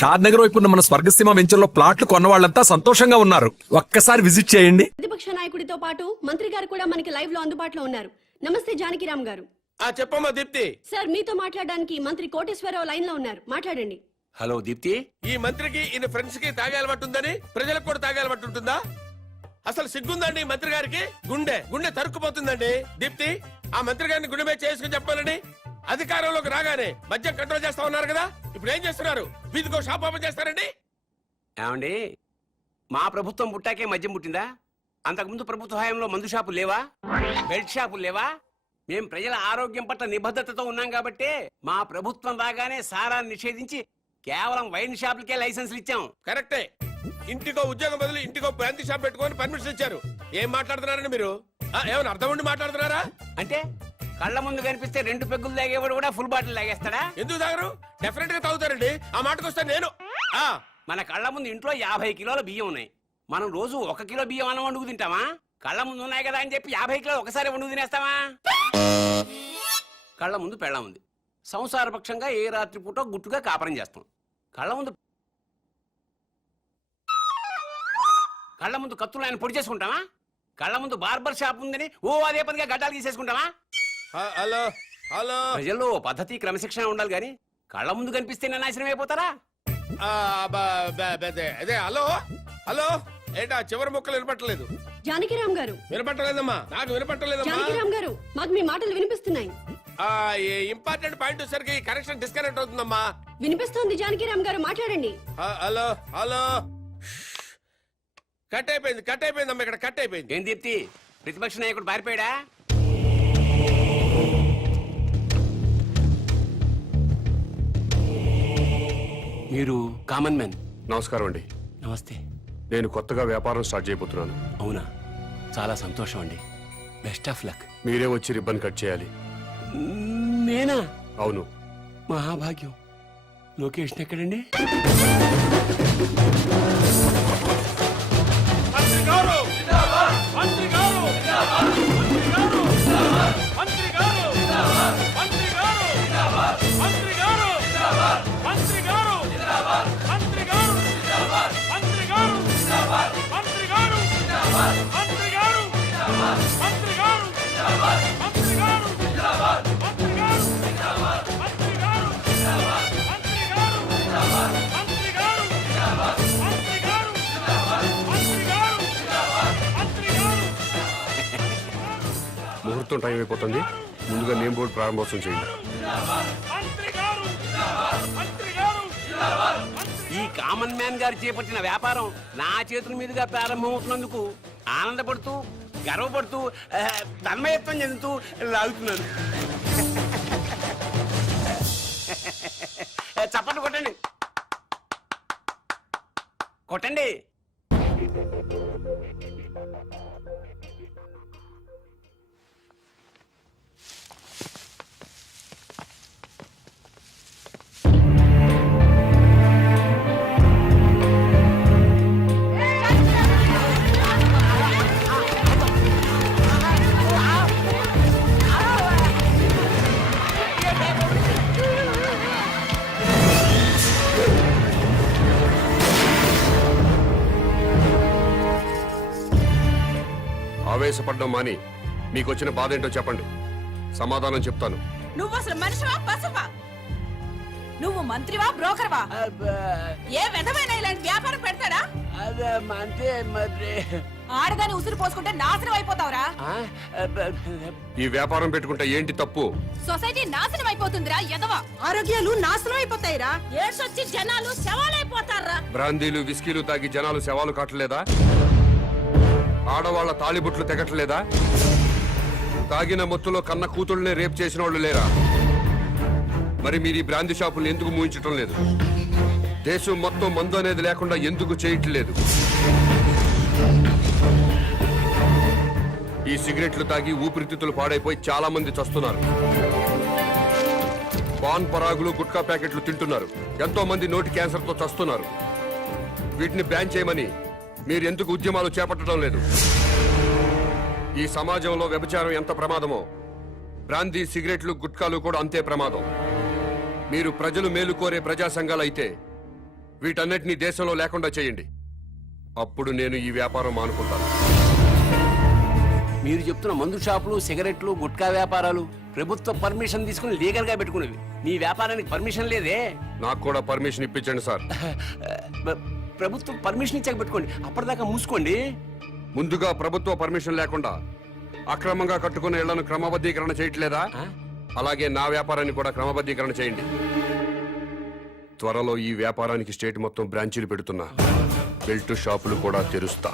షాద్ నగర్ వైపు ఉన్న మన స్వర్గసీమ వెంచర్ లో ప్లాట్లు కొన్న వాళ్ళంతా సంతోషంగా ఉన్నారు. ఒక్కసారి విజిట్ చేయండి. ప్రతిపక్ష నాయకుడితో పాటు మంత్రి గారు కూడా మనకి లైవ్ లో అందుబాటులో ఉన్నారు. నమస్తే జానకిరామ్ గారు. చెప్పమ్మా దీప్తి. సార్ మీతో మాట్లాడడానికి మంత్రి కోటేశ్వరరావు లైన్ లో ఉన్నారు, మాట్లాడండి. హలో దీప్తి. ఈ మంత్రికి ఈయన ఫ్రెండ్స్ కి తాగే అలవాటు ఉందని ప్రజలకు కూడా తాగే అలవాటు ఉంటుందా? అసలు సిగ్గుందండి మంత్రి గారికి? గుండె గుండె తరుక్కుపోతుందండి. దీప్తి, ఆ మంత్రి గారిని గుండె మీద చేసుకుని చెప్పాలని అధికారంలోకి రాగానే మద్యం కంట్రోల్ చేస్తా ఉన్నారు కదా, ఇప్పుడు ఏం చేస్తున్నారు? వీధికో షాప్ ఓపెన్ చేస్తారండి? ఏమండి, మా ప్రభుత్వం పుట్టాకే మద్యం పుట్టిందా? అంతకుముందు ప్రభుత్వ హయాంలో మందు షాపులు లేవా? బెల్ట్ షాపులు లేవా? మేం ప్రజల ఆరోగ్యం పట్ల నిబద్ధతతో ఉన్నాం కాబట్టి మా ప్రభుత్వం రాగానే సారాన్ని నిషేధించి కేవలం వైన్ షాపులకే లైసెన్సులు ఇచ్చాం. కరెక్టే. ఇంటికో ఉద్యోగం బదులు ఇంటికో బ్రాంతి షాప్ పెట్టుకొని పర్మిషన్ ఇచ్చారు. ఏం మాట్లాడుతున్నారండి మీరు? ఏమైనా అర్థం ఉండి మాట్లాడుతున్నారా? అంటే కళ్ళ ముందు కనిపిస్తే 2 పెగ్గులు తాగేవాడు కూడా ఫుల్ బాటిల్ తాగేస్తాడా? ఎందుకు తాగరు? డెఫినెట్ గా తాగుతారండి. ఆ మాటకు వస్తే నేను మన కళ్ళ ముందు ఇంట్లో 50 కిలోల బియ్యం ఉన్నాయి. మనం రోజు 1 కిలో బియ్యం అన్నం వండుకు తింటామా? కళ్ళ ముందు ఉన్నాయి కదా అని చెప్పి 50 కిలోలు ఒకసారి వండుకు తినేస్తామా? కళ్ళ ముందు పెళ్ళం ఉంది. సంసారపక్షంగా ఏ రాత్రి పూట గుట్టుగా కాపురం చేస్తాం. కళ్ళ ముందు కత్తులు ఆయన పొడి చేసుకుంటామా? కళ్ళ ముందు బార్బర్ షాప్ ఉందని అదే పనిగా గడ్డాలు తీసేసుకుంటామా? హలో హలో, ప్రజల్లో పద్ధతి క్రమశిక్షణ ఉండాలి గాని కళ్ళ ముందు కనిపిస్తే నాశనం అయిపోతారా? అదే హలో హలో, ఏంటా చివరి ముక్కలు వినపట్టలేదు? జానకిరామ్ గారు. వినపట్టలేదమ్మా, నాకు వినపట్టలేదమ్మా. జానకిరామ్ గారు, మాకు మీ మాటలు వినిపిస్తున్నాయి. ఇంపార్టెంట్ పాయింట్ వచ్చేసరికి కనెక్షన్ డిస్కనెక్ట్ అవుతుందమ్మా. వినిపిస్తోంది జానకిరామ్ గారు, మాట్లాడండి. హలో హలో, కట్ అయిపోయిందమ్మా, ఇక్కడ కట్ అయిపోయింది. ఏం దీప్తి, ప్రతిపక్ష నాయకుడు పారిపోయాడా? మీరు కామన్ మ్యాన్. నమస్కారం అండి. నమస్తే. నేను కొత్తగా వ్యాపారం స్టార్ట్ చేయబోతున్నాను. అవునా, చాలా సంతోషం అండి. Best of luck. మీరే వచ్చి రిబ్బన్ కట్ చేయాలి. నేనా? అవును. మహాభాగ్యం. లొకేషన్ ఎక్కడండి? ముహూర్తం టైం అయిపోతుంది. ముందుగా నేమ్ బోర్డు ప్రారంభోత్సవం చేయండి. ఈ కామన్ మ్యాన్ గారు చేపట్టిన వ్యాపారం నా చేతుల మీదుగా ప్రారంభమవుతున్నందుకు ఆనందపడుతూ గర్వపడుతూ తన్మయత్వం చెందుతూ లాగుతున్నాను. చప్పట్లు కొట్టండి, కొట్టండి. ఆవేశపడ్డం మాని మీకు వచ్చిన బాధ ఏంటో చెప్పండి, సమాధానం చెప్తాను. నువ్వు అసలు మనిషివా పశువా? నువ్వు మంత్రివా బ్రోకర్వా? ఏ విధమైన ఇలాంటి వ్యాపారం పెడతాడా? ఆడదాన్ని ఉసురు పోసుకుంటే నాశనం అయిపోతావురా. ఈ వ్యాపారం పెట్టుకుంటే ఏంటి తప్పు? సొసైటీ నాశనం అయిపోతుందిరా ఎదవా. ఆరోగ్యాలు నాశనం అయిపోతాయిరా. ఏడ్సొచ్చి జనాలు శవాలైపోతారా. బ్రాందీలు విస్కీలు తాగి జనాలు శవాలు కాటలేదా? ఆడవాళ్ల తాళిబుట్లు తెగట్లేదా? తాగిన మొత్తులో కన్న కూతుళ్ళనే రేప్ చేసిన వాళ్ళు లేరా? మరి మీరు ఈ బ్రాందీ షాపులు ఎందుకు మూయించటం లేదు? దేశం మొత్తం మందు అనేది లేకుండా ఎందుకు చేయట్లేదు? ఈ సిగరెట్లు తాగి ఊపిరితిత్తులు పాడైపోయి చాలా మంది చస్తున్నారు. పాన్ పరాగులు గుట్కా ప్యాకెట్లు తింటున్నారు. ఎంతో మంది నోటి క్యాన్సర్ తో చస్తున్నారు. వీటిని బ్యాన్ చేయమని మీరు ఎందుకు ఉద్యమాలు చేపట్టడం లేదు? ఈ సమాజంలో వ్యభిచారం ఎంత ప్రమాదమో బ్రాందీ సిగరెట్లు గుట్కాలు కూడా అంతే ప్రమాదం. మీరు ప్రజలు మేలు కోరే ప్రజా సంఘాలైతే వీటన్నిటినీ దేశంలో లేకుండా చేయండి. అప్పుడు నేను ఈ వ్యాపారం మానుకుంటాను. మీరు చెప్తున్న మందు షాపులు, సిగరెట్లు, గుట్కా వ్యాపారాలు ప్రభుత్వ పర్మిషన్ తీసుకుని లీగల్ గా పెట్టుకునేవి. మీ వ్యాపారానికి పర్మిషన్ లేదే. నాకు కూడా పర్మిషన్ ఇప్పించండి సార్. ప్రభుత్వం పర్మిషన్ ఇచ్చాక పెట్టుకోండి, అప్పటిదాకా మూసుకోండి. ముందుగా ప్రభుత్వ పర్మిషన్ లేకుండా అక్రమంగా కట్టుకున్న ఇళ్లను క్రమబద్ధీకరణ చేయట్లేదా? అలాగే నా వ్యాపారాన్ని కూడా క్రమబద్ధీకరణ చేయండి. త్వరలో ఈ వ్యాపారానికి స్టేట్ మొత్తం బ్రాంచీలు పెడుతున్నా. బెల్ట్ షాపులు కూడా తెరుస్తా.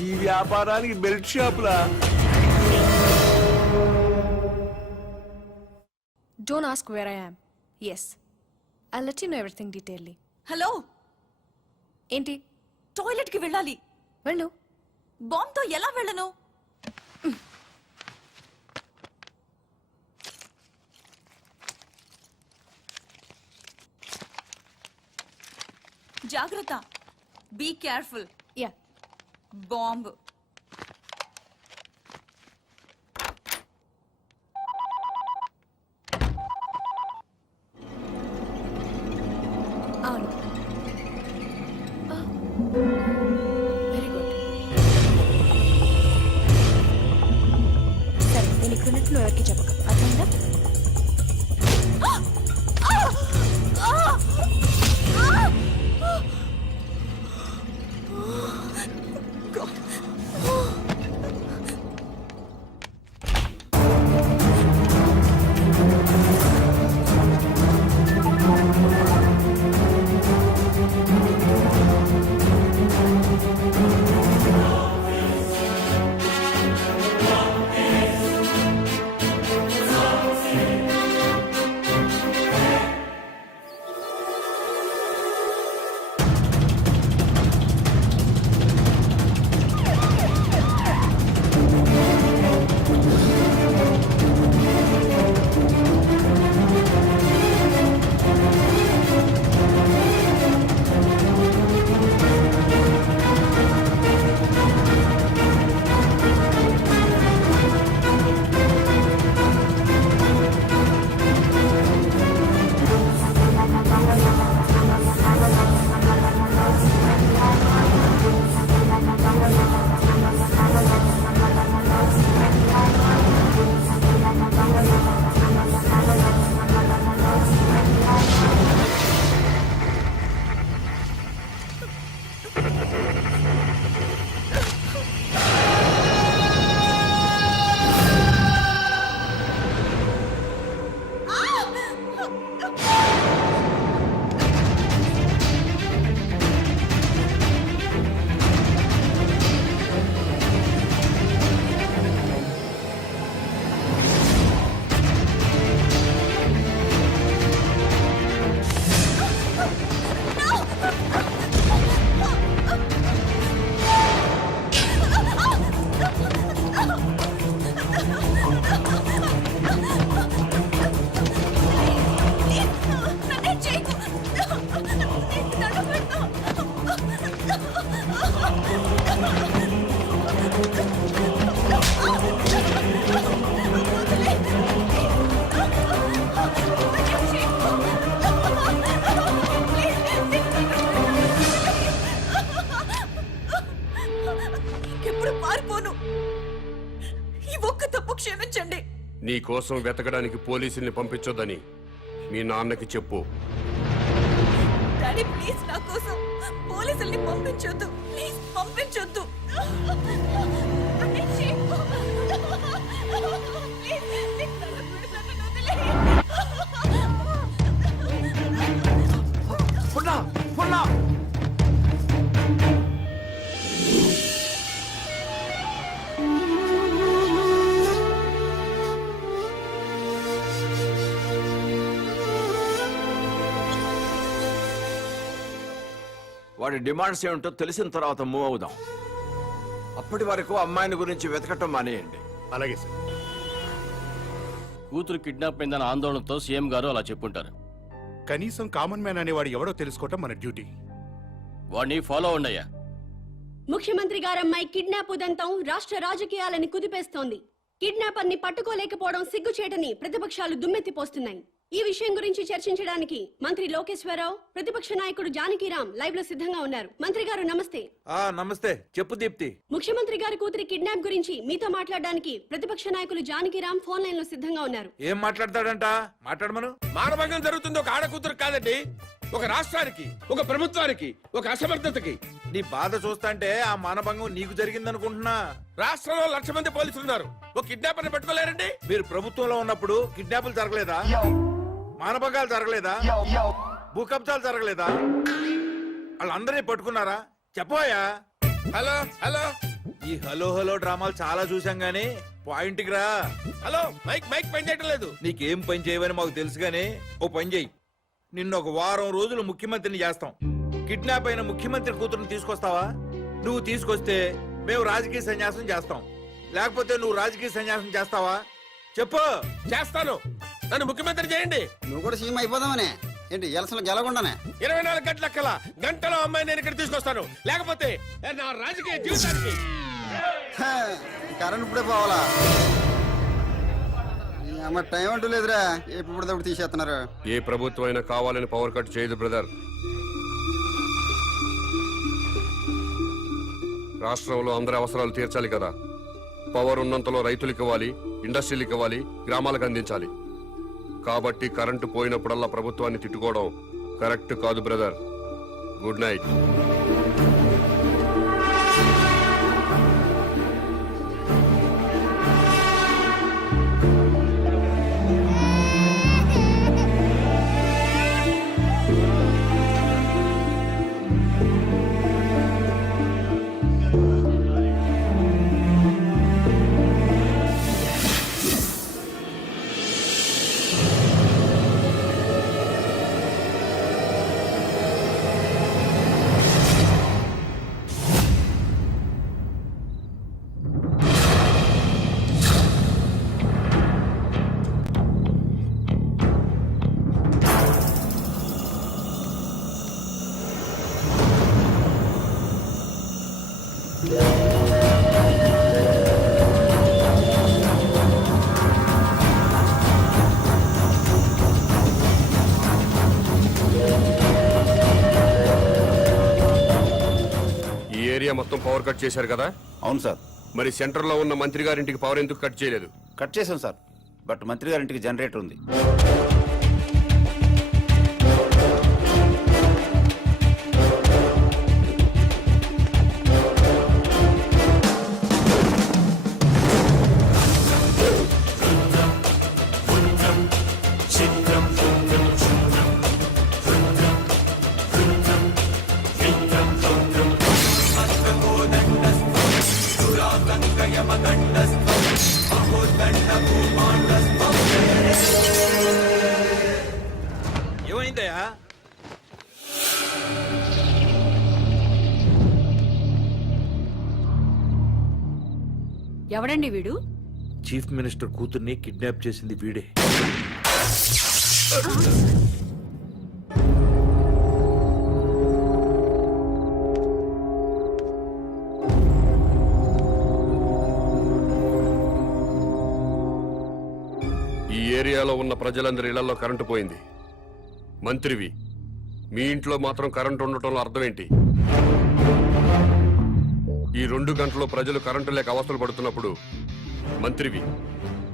ఈ వ్యాపారానికి belt షాపులా? Don't ask where I am. Yes. I'll let you know everything detailedly. Hello, ఏంటి? టాయిలెట్ కి వెళ్ళాలి. వెళ్ళు. బాంబ్ తో ఎలా వెళ్ళను? జాగ్రత్త. Be careful. Yeah. బాంబ్. అవును. Very good. సరే, నేను ఇక్కడ ఉన్నట్లు నువ్వు ఎవరికి చెప్పక, అర్థమైందా? ఎప్పుడు పారిపోను. ఈ ఒక్క తప్పు క్షమించండి. నీ కోసం వెతకడానికి పోలీసుల్ని పంపించొద్దని మీ నాన్నకి చెప్పు. డాడీ ప్లీజ్, నా కోసం పోలీసుల్ని పంపించొద్దు. ప్లీజ్ పంపించొద్దు. వాడి డిమాండ్స్ ఏమిటో తెలిసిన తర్వాత మూవ్ అవుదాం. అప్పటి వరకు అమ్మాయిని గురించి వెతకటం మానేయండి. అలాగే సార్. కూతురు కిడ్నాప్ అయిందన్న ఆందోళనతో సీఎం గారు అలా చెప్పుంటారు. కనీసం కామన్ మ్యాన్ అనేవాడు ఎవడో తెలుసుకోవటం మన డ్యూటీ. వాడిని ఫాలో అవ్వండియ్యా. ముఖ్యమంత్రి గారమ్మాయి కిడ్నాప్ ఉదంతం రాష్ట్ర రాజకీయాలని కుదిపేస్తోంది. కిడ్నాపర్ ని పట్టుకోలేకపోవడం సిగ్గుచేటని ప్రతిపక్షాలు దుమ్మెత్తిపోస్తున్నాయి. ఈ విషయం గురించి చర్చించడానికి మంత్రి లోకేశ్వరరావు, ప్రతిపక్ష నాయకుడు జానకిరాం లైవ్ లో సిద్ధంగా ఉన్నారు. మంత్రి గారు నమస్తే. నమస్తే. చెప్పు దీప్తి. ముఖ్యమంత్రి గారి కూతురి కిడ్నాప్ గురించి మీతో మాట్లాడడానికి ప్రతిపక్ష నాయకులు జానకిరాం ఫోన్ లైన్ లో సిద్ధంగా ఉన్నారు. ఏం మాట్లాడతాడంట? మాట్లాడమను. మానభంగం జరుగుతుంది ఒక ఆడ కూతురు కాదండి, ఒక రాష్ట్రానికి, ఒక ప్రభుత్వానికి, ఒక అసమర్థతకి. నీ బాధ చూస్తాంటే ఆ మానభంగం నీకు జరిగిందనుకుంటున్నా. రాష్ట్రంలో 1,00,000 మంది పోలీసులు ఉన్నారు, ఒక కిడ్నాపర్ ని పట్టుకోలేరండి. మీరు ప్రభుత్వంలో ఉన్నప్పుడు కిడ్నాపులు జరగలేదా? మానభంగాలు జరగలేదా? భూకబ్జాలు జరగలేదా? వాళ్ళందరినీ పట్టుకున్నారా? చెప్పోయా. హలో హలో ఈ హలో హలో డ్రామాలు చాలా చూసాం గానీ పాయింట్కి రా. హలో, మైక్ మైక్ పని చేయటం లేదు. నీకేం పని చేయవని మాకు తెలుసు గానీ ఓ పని చెయ్యి. నిన్న ఒక వారం రోజులు ముఖ్యమంత్రిని చేస్తాం. కిడ్నాప్ అయిన ముఖ్యమంత్రి కూతురుని తీసుకొస్తావా? నువ్వు తీసుకొస్తే మేము రాజకీయ సన్యాసం చేస్తాం. లేకపోతే నువ్వు రాజకీయ సన్యాసం చేస్తావా? చెప్పు. చేస్తాను, నన్ను ముఖ్యమంత్రి చేయండి. నువ్వు కూడా సీఎం అయిపోదామనే ఏంటి? ఎలసలు గెలకుండానే 24 గంటల కల గంటలో అమ్మాయి నేను ఇక్కడ తీసుకొస్తాను. లేకపోతే నా రాజకీయ జీవితానికి కరెంట్ ఇప్పుడే పోవాలా? అమ్మ టైం అంటూ లేదురా, ఎప్పుడు తీసేస్తున్నారు. ఏ ప్రభుత్వం అయినా కావాలని పవర్ కట్ చేయదు బ్రదర్. రాష్ట్రంలో అందరి అవసరాలు తీర్చాలి కదా. పవర్ ఉన్నంతలో రైతులకు ఇవ్వాలి, ఇండస్ట్రీలకు ఇవ్వాలి, గ్రామాలకు అందించాలి. కాబట్టి కరెంటు పోయినప్పుడల్లా ప్రభుత్వాన్ని తిట్టుకోవడం కరెక్ట్ కాదు బ్రదర్. Good night. మొత్తం పవర్ కట్ చేశారు కదా? అవును సార్. మరి సెంటర్ లో ఉన్న మంత్రి గారింటికి పవర్ ఎందుకు కట్ చేయలేదు? కట్ చేసాం సార్, బట్ మంత్రి గారింటికి జనరేటర్ ఉంది. ఏమైందయ్యా? ఎవడండి వీడు? చీఫ్ మినిస్టర్ కూతుర్ని కిడ్నాప్ చేసింది వీడే. ఈ ఏరియాలో ఉన్న ప్రజలందరి ఇళ్లలో కరెంటు పోయింది. మంత్రివి, మీ ఇంట్లో మాత్రం కరెంటు ఉండటంలో అర్థం ఏంటి? ఈ 2 గంటలు ప్రజలు కరెంటు లేక అవస్థలు పడుతున్నప్పుడు మంత్రివి,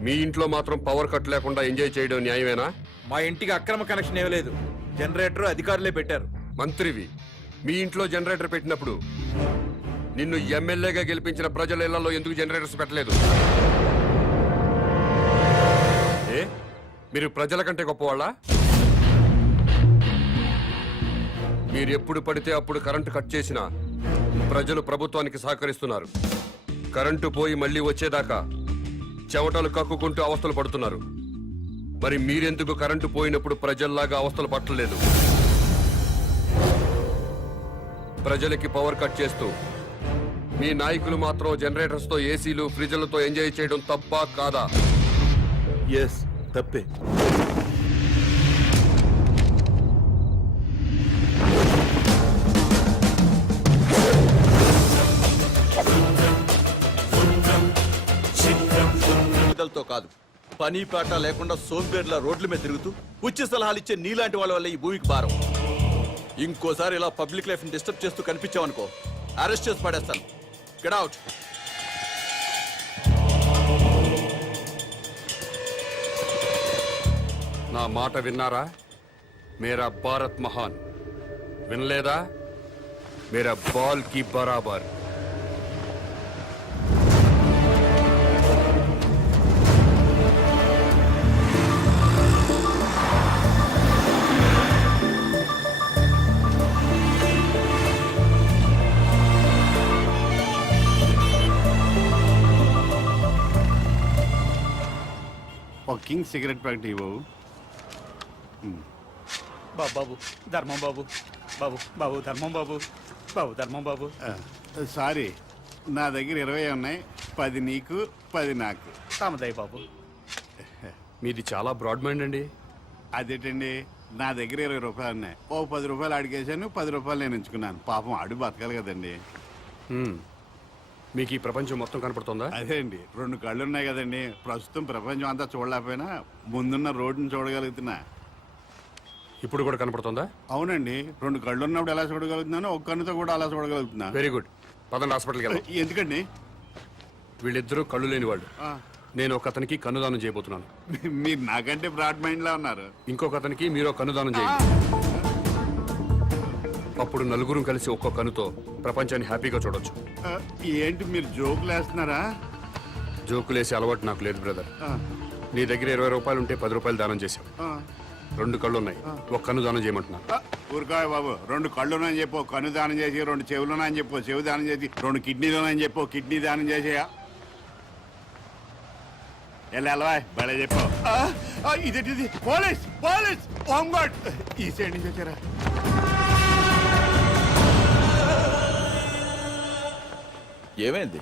మీ ఇంట్లో మాత్రం పవర్ కట్ లేకుండా ఎంజాయ్ చేయడం న్యాయమేనా? మా ఇంటికి అక్రమ కనెక్షన్ ఇవ్వలేదు, జనరేటర్ అధికారులే పెట్టారు. మంత్రివి, మీ ఇంట్లో జనరేటర్ పెట్టినప్పుడు నిన్ను ఎమ్మెల్యేగా గెలిపించిన ప్రజల ఇళ్లలో ఎందుకు జనరేటర్స్ పెట్టలేదు? ఏ, మీరు ప్రజల కంటే గొప్పవాళ్ళా? మీరు ఎప్పుడు పడితే అప్పుడు కరెంటు కట్ చేసినా ప్రజలు ప్రభుత్వానికి సహకరిస్తున్నారు. కరెంటు పోయి మళ్ళీ వచ్చేదాకా చెమటలు కక్కుకుంటూ అవస్థలు పడుతున్నారు. మరి మీరెందుకు కరెంటు పోయినప్పుడు ప్రజల్లాగా అవస్థలు పట్టలేదు? ప్రజలకి పవర్ కట్ చేస్తూ మీ నాయకులు మాత్రం జనరేటర్స్ తో, ఏసీలు, ఫ్రిడ్జ్లతో ఎంజాయ్ చేయడం తప్పా కాదా? ఎస్, తప్పే. తో కాదు, పని పాట లేకుండా సోంబేర్ల రోడ్ల మీద తిరుగుతూ ఉచిత సలహాలు ఇచ్చే నీలాంటి వాళ్ళ వల్ల ఈ భూమికి భారం. ఇంకోసారి ఇలా పబ్లిక్ లైఫ్ ని డిస్టర్బ్ చేస్తూ కనిపించావనుకో అరెస్ట్ చేసి పడేస్తాను. Get out. నా మాట విన్నారా? మేరా భారత్ మహాన్. వినలేదా? మేరా బాల్ కి బరాబర్. ఒక కింగ్ సిగరెట్ ప్యాకెట్ ఇవ్వు. బాబు ధర్మం బాబు, బాబు బాబు ధర్మం బాబు, బాబు ధర్మం బాబు. సారీ, నా దగ్గర 20 ఉన్నాయి. 10 నీకు, 10 నాకు. తామదయ్య బాబు. మీది చాలా బ్రాడ్ మైండ్ అండి. అదేంటండి, నా దగ్గర 20 రూపాయలు ఉన్నాయి. ఓ 10 రూపాయలు అడిగేశాను, 10 రూపాయలు నేను ఉంచుకున్నాను. పాపం అడుగు బతకాలి కదండి. మీకు ఈ ప్రపంచం మొత్తం కనపడుతుందా? అదే అండి, 2 కళ్ళు ఉన్నాయి కదండి. ప్రస్తుతం ప్రపంచం అంతా చూడలేకపోయినా ముందున్న రోడ్డుని చూడగలుగుతున్నా. ఇప్పుడు కూడా కనపడుతుందా? అవునండి, 2 కళ్ళు ఉన్నప్పుడు ఎలా చూడగలుగుతున్నాను, ఒక కన్నుతో కూడా అలా చూడగలుగుతున్నా. Very good. పదండి హాస్పిటల్కి వెళ్దాం. ఎందుకండి? వీళ్ళిద్దరూ కళ్ళు లేని వాళ్ళు. నేను ఒక అతనికి కన్నుదానం చేయబోతున్నాను. మీరు నాకంటే బ్రాడ్ మైండ్ లా ఉన్నారు. ఇంకొక అతనికి మీరు కన్నుదానం చేయండి. అప్పుడు నలుగురు కలిసి ఒక్కో కన్నుతో ప్రపంచాన్ని హ్యాపీగా చూడొచ్చు. ఏంటి మీరు జోకులు వేస్తున్నారా? జోకులేసే అలవాటు నాకు లేదు బ్రదర్. నీ దగ్గర 20 రూపాయలు ఉంటే 10 రూపాయలు దానం చేశావు. 2 కళ్ళు ఉన్నాయి, ఒక కన్ను దానం చేయమంటున్నా. ఊరుకాయ బాబు, 2 కళ్ళునని చెప్పు కన్ను దానం చేసి, 2 చెవులునని చెప్పు చెవు దానం చేసి, 2 కిడ్నీలోనని చెప్పు కిడ్నీ దానం చేసేయా. ఎలా బలే చెప్పు. ఇదేంటిది? పోలీస్ పోలీస్ హోమ్ గార్డ్ ఈ సైడ్ నుంచి వచ్చారా? ఏమైంది?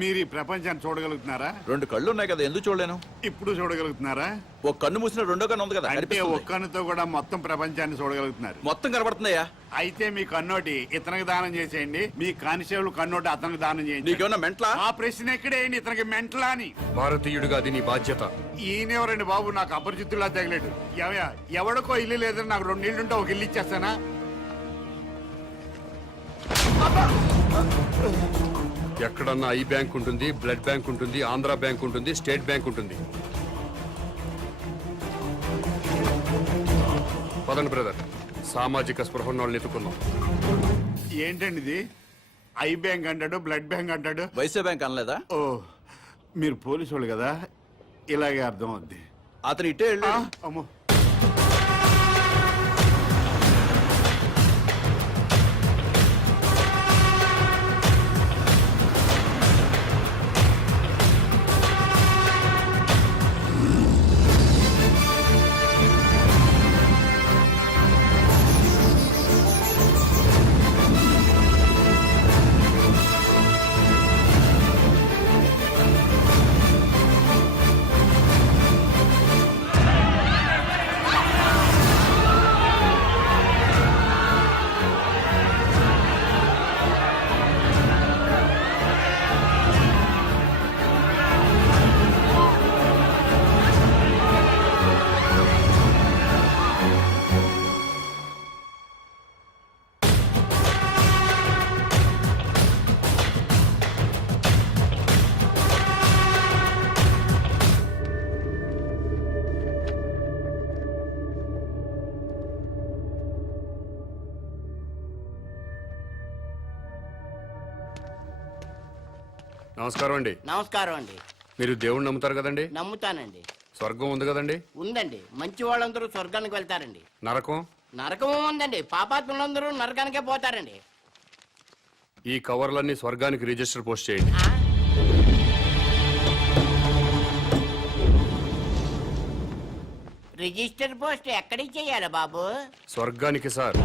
మీరు ఈ ప్రపంచాన్ని చూడగలుగుతున్నారా? 2 కళ్ళు ఉన్నాయి కదా, ఎందుకు చూడలేను? ఇప్పుడు చూడగలుగుతున్నారా? ఒక కన్ను మూసిన రెండో కన్ను ఉంది కదా, అంటే కనిపిస్తుంది. ఒక్క కన్నుతో కూడా మొత్తం ప్రపంచాన్ని చూడగలుగుతున్నారు. మొత్తం కనబడుతుందయ్యా. అయితే మీ కన్నోటి ఇతనికి దానం చేసేయండి, మీ కానిస్టేబుల్ కన్నోటి అతనికి దానం చేయండి. నీకేమన్నా మెంట్లా? ఆ ప్రశ్న ఎక్కడేయండి, ఇతనికి మెంటలా అని. భారతీయుడిగా అది నీ బాధ్యత. ఈయనెవరండి బాబు, నాకు అపరిచితుల్లా తగలేడు. ఎవడికో ఇల్లు లేదని నాకు 2 ఇళ్ళు ఉంటే ఒక ఇల్లు ఇచ్చేస్తానా? ఎక్కడన్నా ఐ బ్యాంక్ ఉంటుంది, బ్లడ్ బ్యాంక్ ఉంటుంది, ఆంధ్ర బ్యాంక్ ఉంటుంది, స్టేట్ బ్యాంక్ ఉంటుంది. పదండి బ్రదర్, సామాజిక స్పృహ ఉన్న వాళ్ళని ఎత్తుకుందాం. ఏంటండి ఇది? ఐ బ్యాంక్ అంటాడు, బ్లడ్ బ్యాంక్ అంటాడు. వైసే బ్యాంక్ అనలేదా? ఓ, మీరు పోలీసు వాళ్ళు కదా, ఇలాగే అర్థం అవుద్ది. అతను ఇటే వెళ్ళి. అమ్మో, నమస్కారం అండి. నమస్కారం అండి. మీరు దేవుణ్ణి నమ్ముతారు కదండి? నమ్ముతానండి. స్వర్గం ఉంది కదండి? ఉందండి. మంచి వాళ్ళందరూ స్వర్గానికి వెళ్తారండి. నరకం? నరకము ఉందండి. పాపాత్ములందరూ నరకానికే పోతారండి. ఈ కవర్లన్నీ స్వర్గానికి రిజిస్టర్ పోస్ట్ చేయండి. రిజిస్టర్ పోస్ట్ ఎక్కడికి చెయ్యాలి బాబు? స్వర్గానికి సార్.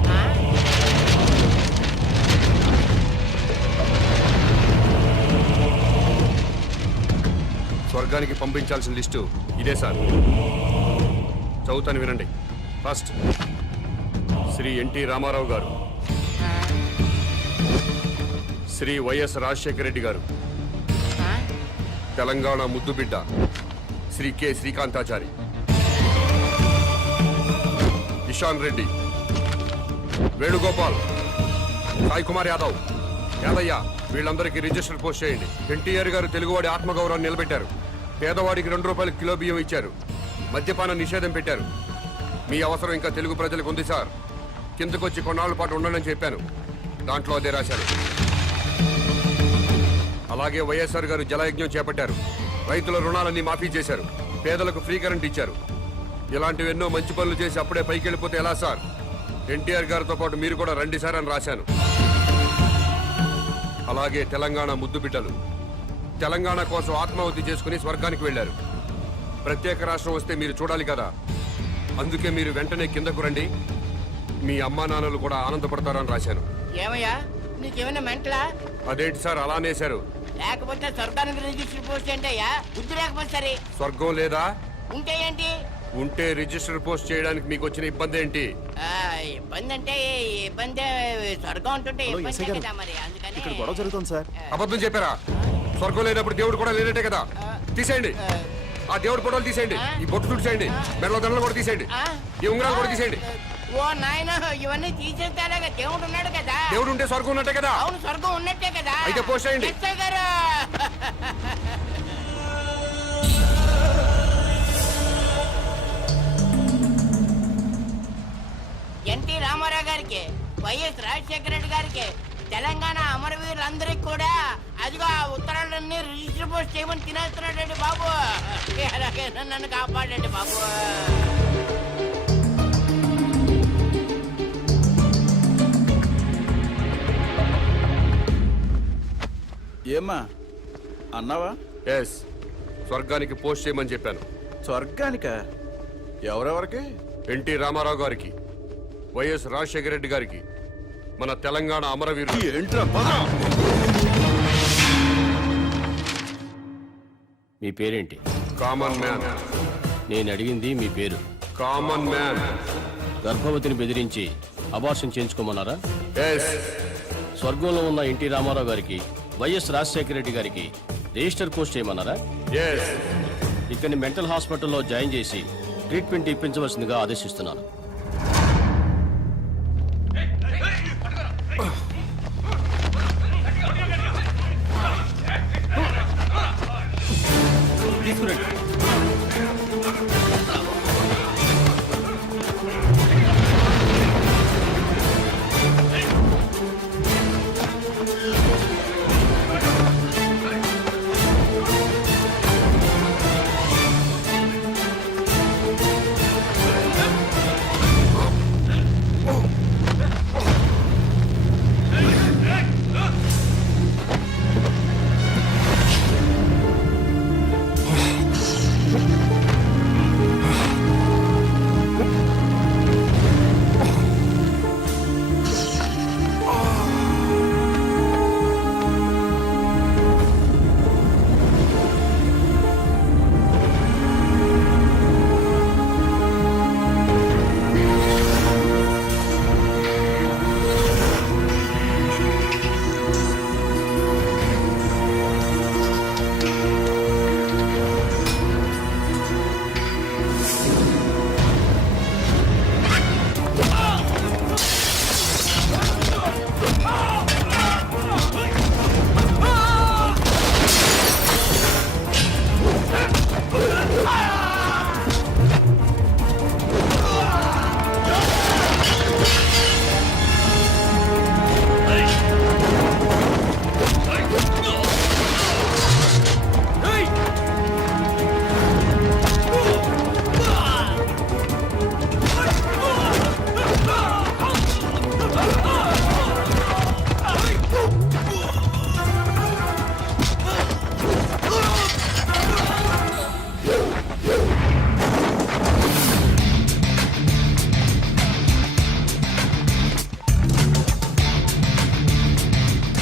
స్వర్గానికి పంపించాల్సిన లిస్టు ఇదే సార్. చదువుతాను వినండి. ఫస్ట్ శ్రీ ఎన్టీ రామారావు గారు, శ్రీ వైఎస్ రాజశేఖర రెడ్డి గారు, తెలంగాణ ముద్దుబిడ్డ శ్రీ కె శ్రీకాంతాచారి, ఇషాన్ రెడ్డి, వేణుగోపాల్, సాయి కుమార్ యాదవ్, యాదయ్య, వీళ్ళందరికీ రిజిస్టర్ పోస్ట్ చేయండి. ఎన్టీఆర్ గారు తెలుగువాడి ఆత్మగౌరవాన్ని నిలబెట్టారు. పేదవాడికి 2 రూపాయలు కిలో బియ్యం ఇచ్చారు. మద్యపాన నిషేధం పెట్టారు. మీ అవసరం ఇంకా తెలుగు ప్రజలకు ఉంది సార్. కిందకొచ్చి కొన్నాళ్ళ పాటు ఉండనని చెప్పాను. దాంట్లో అదే రాశాను. అలాగే వైఎస్ఆర్ గారు జలయజ్ఞం చేపట్టారు. రైతుల రుణాలన్నీ మాఫీ చేశారు. పేదలకు ఫ్రీ కరెంట్ ఇచ్చారు. ఇలాంటివి ఎన్నో మంచి పనులు చేసి అప్పుడే పైకి వెళ్ళిపోతే ఎలా సార్? ఎన్టీఆర్ గారితో పాటు మీరు కూడా రండి సార్ అని రాశాను. అలాగే తెలంగాణ ముద్దు బిడ్డలు తెలంగాణ కోసం ఆత్మాహుతి చేసుకుని స్వర్గానికి వెళ్లారు. ప్రత్యేక రాష్ట్రం వస్తే మీరు చూడాలి కదా. అందుకే మీరు వెంటనే కిందకు రండి. మీ అమ్మా నాన్నలు కూడా ఆనందపడతారని రాశాను. ఏమయ్యా నీకేమైనా మెంటలా? అదేంటి సార్ అలా అనేశారు? లేకపోతే స్వర్గానికి రిజిస్టర్ పోస్ట్ ఏంటయ్యా? బుద్ధి లేకపోతే సరే. స్వర్గం లేదా? ఉంటే ఏంటి? ఉంటే రిజిస్టర్ పోస్ట్ చేయడానికి మీకు వచ్చిన ఇబ్బంది ఏంటి? ఇబ్బంది అంటే ఇబ్బంది, స్వర్గం ఉంటుంటే ఇబ్బంది కదా మరి. అందుకని గొడవ జరుగుతుంది సార్. అబద్ధం చెప్పారా? స్వర్గం లేనప్పుడు దేవుడు కూడా లేనట్టే కదా. తీసేయండి ఆ దేవుడు ఫోటోలు, తీసేయండి ఈ బొట్టు తుడిచేయండి, మెడలో దండలు కూడా తీసేయండి, ఈ ఉంగరాలు కూడా తీసేయండి. ఓ నాయన, ఇవన్నీ తీసేస్తారా? దేవుడు ఉన్నాడు కదా. దేవుడు ఉంటే స్వర్గం ఉన్నట్టే కదా. అవును, స్వర్గం ఉన్నట్టే కదా. అయితే పోస్ట్ చేయండి. ఎస్ఐ గారు, ఎన్టీ రామారావు గారికి, వైఎస్ రాజశేఖర రెడ్డి గారికి, తెలంగాణ అమరవీరులందరికీ కూడా అదిగో ఆ ఉత్తరాలన్నీ రిజిస్టర్ పోస్ట్ చేయమని తినేస్తున్నాడండి బాబు. అలాగే నన్ను కాపాడండి బాబు. ఏమ్మా అన్నావా? ఎస్, స్వర్గానికి పోస్ట్ చేయమని చెప్పాను. స్వర్గానిక? ఎవరెవరికి? ఎన్టీ రామారావు గారికి, వైఎస్ రాజశేఖర రెడ్డి గారికి, మన తెలంగాణ అమరవీరులు. ఏంట్రా? మీ పేరేంటి? Common man. నేను అడిగింది మీ పేరు. Common man. గర్భవతిని బెదిరించి అబార్షన్ చేయించుకోమన్నారా? ఎస్. స్వర్గంలో ఉన్న ఎన్టీ రామారావు గారికి, వైఎస్ రాజశేఖర రెడ్డి గారికి రిజిస్టర్ పోస్ట్ చేయమన్నారా? ఎస్. ఇక్కడిని మెంటల్ హాస్పిటల్లో జాయిన్ చేసి ట్రీట్మెంట్ ఇప్పించవలసిందిగా ఆదేశిస్తున్నాను.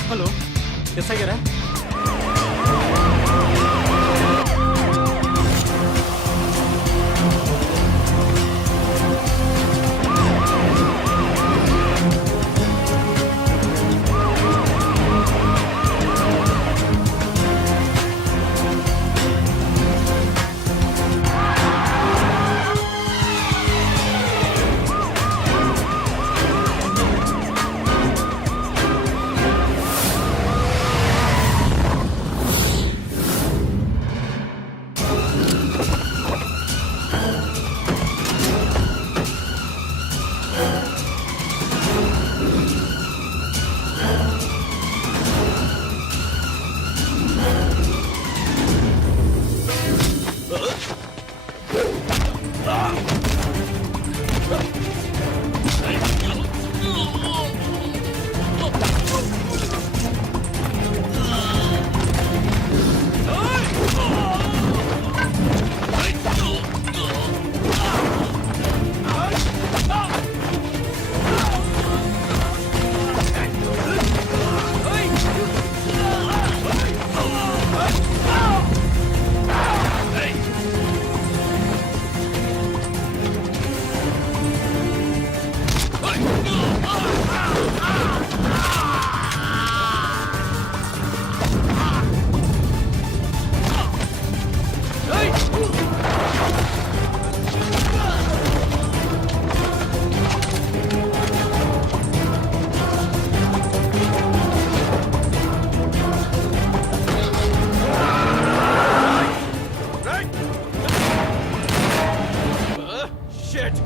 హలో, ఎస్ఐ గారా? షిట్